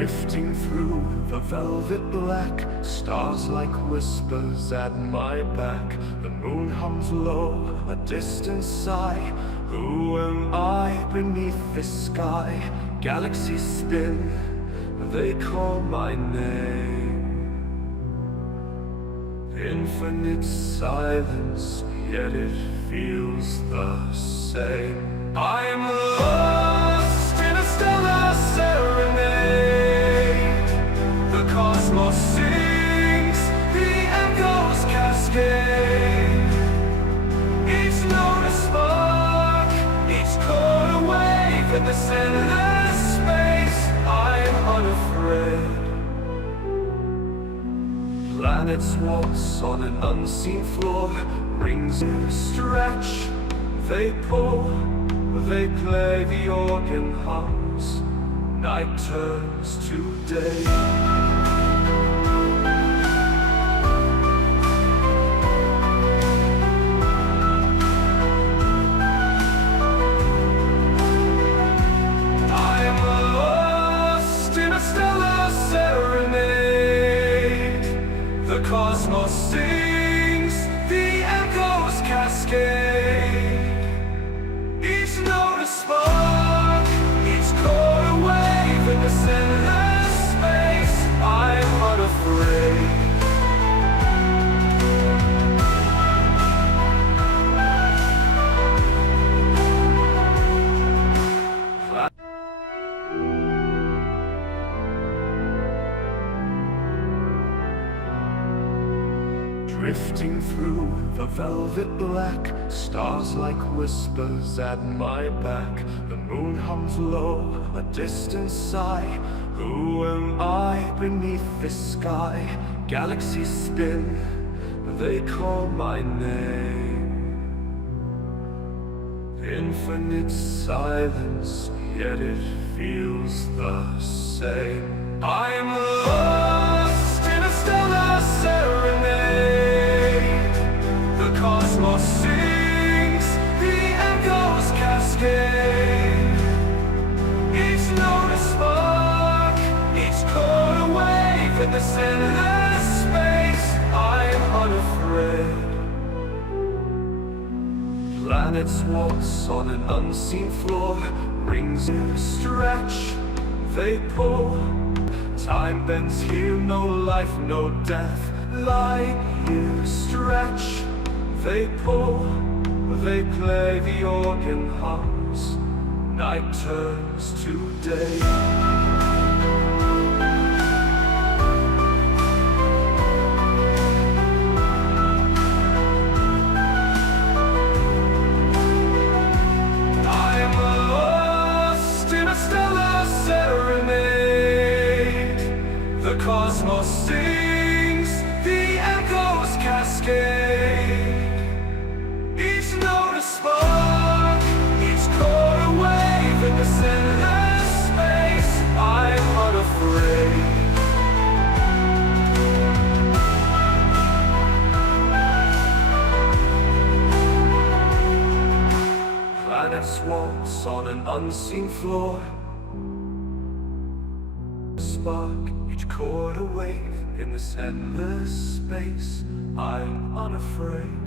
Drifting through the velvet black, stars like whispers at my back. The moon hums low, a distant sigh. Who am I beneath this sky? Galaxies spin, they call my name. Infinite silence, yet it feels the same. I'm lost in a stellar serenade. The cosmos sings, the echoes cascade. Each note a spark, each chord a wave. In this endless space, I'm unafraid. Planets waltz on an unseen floor. Rings stretch, they pull, they play, the organ hums. Night turns to day. I'm lost in a stellar serenade. The cosmos sings, the echoes cascade. Each note a spark, each chord a wave. In this endless space, I'm unafraid. Drifting through the velvet black, stars like whispers at my back. The moon hums low, a distant sigh. Who am I beneath this sky? Galaxies spin, they call my name. Infinite silence, yet it feels the same. I'm lost in a stellar serenade. The cosmos sings, the echoes cascade. Each note a spark, each chord a wave. In this endless space, I'm unafraid. Planets waltz on an unseen floor. Rings stretch, they pull. Time bends here, no life, no death. Light years stretch, they pull, they play, the organ hums. Night turns to day. I'm lost in a stellar serenade. The cosmos sings, the echoes cascade. Each note a spark, each chord a wave. In this endless space, I'm unafraid. Planets waltz on an unseen floor. Spark, each chord a wave. In this endless space, I'm unafraid.